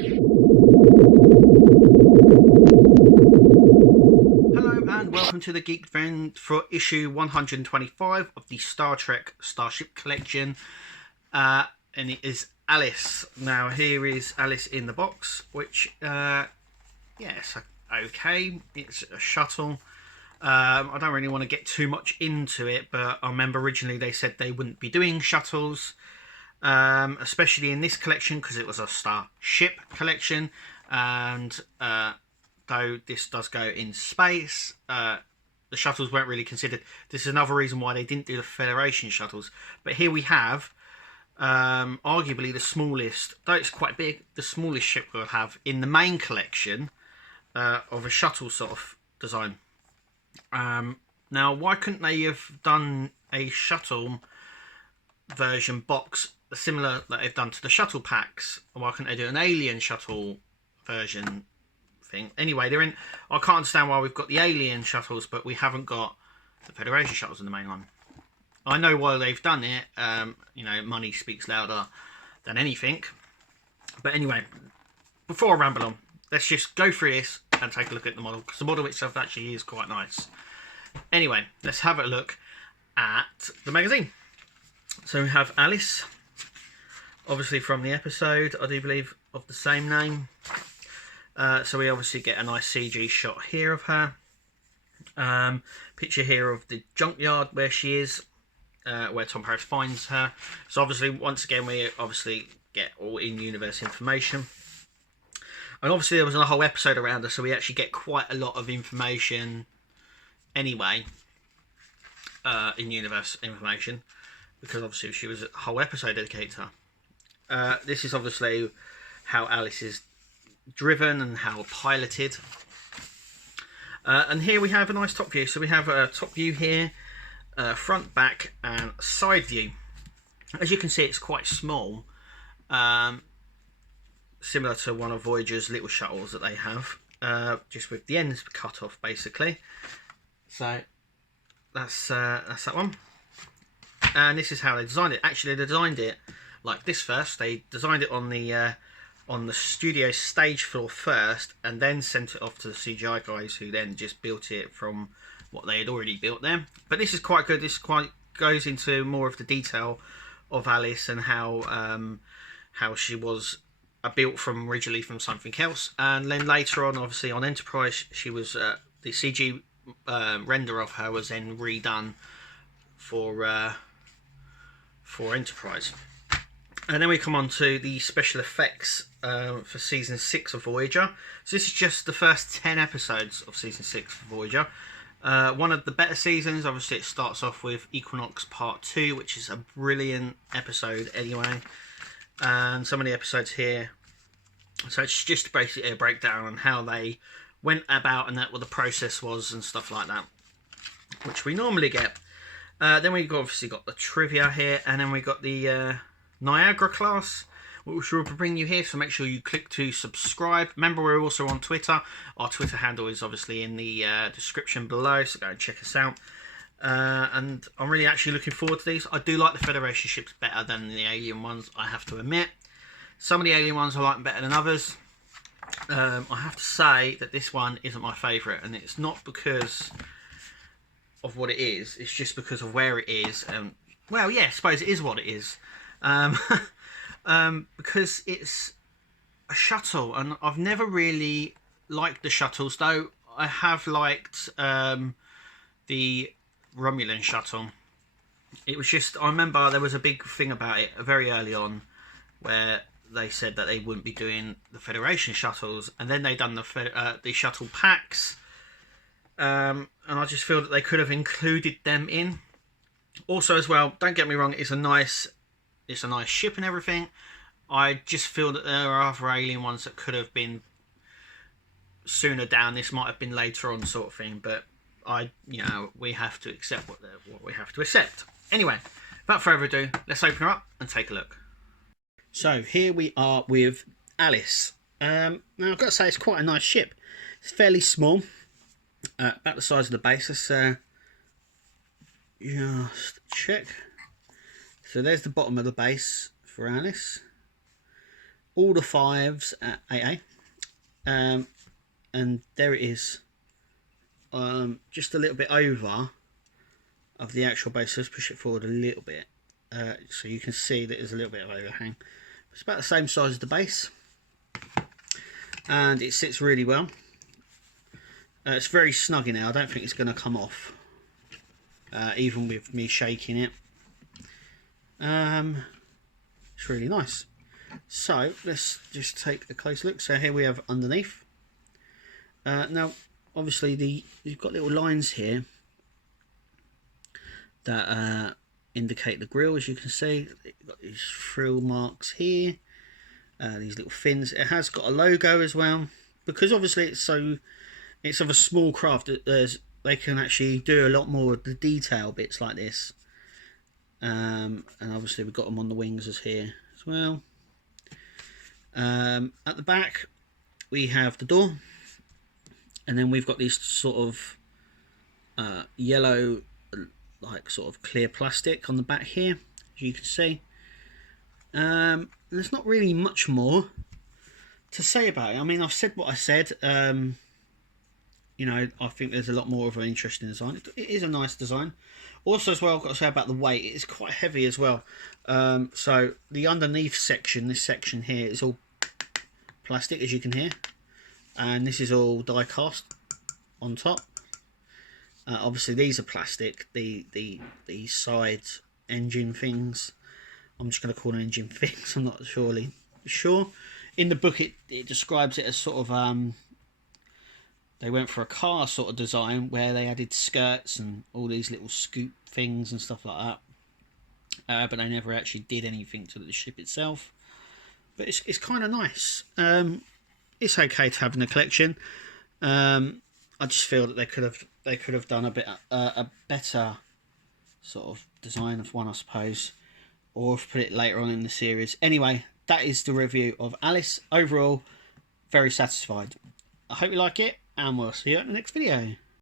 Hello and welcome to the Geek Friend for issue 125 of the Star Trek Starship collection, and it is Alice. Now here is Alice in the box, which yes, okay, it's a shuttle. I don't really want to get too much into it, but I remember originally they said they wouldn't be doing shuttles, especially in this collection because it was a Starship collection, and though this does go in space, the shuttles weren't really considered. This is another reason why they didn't do the Federation shuttles. But here we have arguably the smallest, though it's quite big, the smallest ship we'll have in the main collection of a shuttle sort of design. Now, why couldn't they have done a shuttle version box similar that they've done to the shuttle packs? Why couldn't they do an alien shuttle version thing? Anyway, they're in. I can't understand why we've got the alien shuttles, but we haven't got the Federation shuttles in the main one. I know why they've done it. You know, money speaks louder than anything. But anyway, before I ramble on, let's just go through this and take a look at the model, because the model itself actually is quite nice. Anyway, let's have a look at the magazine. So we have Alice, obviously from the episode, I do believe, of the same name. So we obviously get a nice CG shot here of her. Picture here of the junkyard where she is, where Tom Paris finds her. So obviously, once again, we obviously get all in-universe information. And obviously there was a whole episode around her, so we actually get quite a lot of information anyway, in-universe information, because obviously she was a whole episode dedicated to her. This is obviously how Alice is driven and how piloted. And here we have a nice top view. So we have a top view here, front, back and side view. As you can see, it's quite small. Similar to one of Voyager's little shuttles that they have, just with the ends cut off basically. So that's that one, and this is how they designed it. Actually, they designed it like this first. They designed it on the studio stage floor first, and then sent it off to the CGI guys, who then just built it from what they had already built there. But this is quite good. This quite goes into more of the detail of Alice and how she was built from originally from something else, and then later on, obviously on Enterprise, she was the CG render of her was then redone for Enterprise. And then we come on to the special effects for season 6 of Voyager. So this is just the first 10 episodes of season 6 of Voyager. One of the better seasons. Obviously, it starts off with Equinox Part 2, which is a brilliant episode anyway. And some of the episodes here, so it's just basically a breakdown on how they went about and what the process was and stuff like that, which we normally get. Then we've obviously got the trivia here, and then we got the Niagara class, which will bring you here, so make sure you click to subscribe. Remember, we're also on Twitter. Our Twitter handle is obviously in the description below, so go and check us out. And I'm really actually looking forward to these. I do like the Federation ships better than the alien ones, I have to admit. Some of the alien ones I like better than others. I have to say that this one isn't my favourite, and it's not because of what it is, it's just because of where it is. Well, yeah, I suppose it is what it is. Because it's a shuttle, and I've never really liked the shuttles, though I have liked the Romulan shuttle. It was just, I remember there was a big thing about it very early on where they said that they wouldn't be doing the Federation shuttles, and then they done the shuttle packs, and I just feel that they could have included them in. Also, as well, don't get me wrong, it's a nice ship and everything. I just feel that there are other alien ones that could have been sooner down. This might have been later on, sort of thing, but we have to accept what we have to accept. Anyway, without further ado, let's open her up and take a look. So here we are with Alice. Now I've got to say, it's quite a nice ship. It's fairly small, about the size of the base. Let's just check. So there's the bottom of the base for Alice. all the 5s at AA, and there it is, just a little bit over of the actual base. Let's push it forward a little bit, so you can see that there's a little bit of overhang. It's about the same size as the base, and it sits really well. It's very snug in there. I don't think it's going to come off, even with me shaking it. It's really nice. So let's just take a close look. So here we have underneath. Now, obviously, you've got little lines here that indicate the grille, as you can see. You've got these frill marks here, these little fins. It has got a logo as well, because obviously it's of a small craft. They can actually do a lot more of the detail bits like this, and obviously we've got them on the wings as here as well. At the back we have the door, and then we've got these sort of yellow, like sort of clear plastic on the back here, as you can see. There's not really much more to say about it. I mean, I've said what I said. You know, I think there's a lot more of an interesting design. It is a nice design. Also, as well, I've got to say about the weight. It is quite heavy as well. So the underneath section, this section here, is all plastic, as you can hear, and this is all die cast on top. Obviously, these are plastic. The side engine things, I'm just going to call them engine things. I'm not surely sure. In the book, it describes it as sort of they went for a car sort of design where they added skirts and all these little scoop things and stuff like that. But they never actually did anything to the ship itself. But it's kind of nice. It's okay to have in the collection. I just feel that they could have done a better sort of design of one, I suppose, or have put it later on in the series. Anyway, that is the review of Alice. Overall, very satisfied. I hope you like it, and we'll see you at the next video.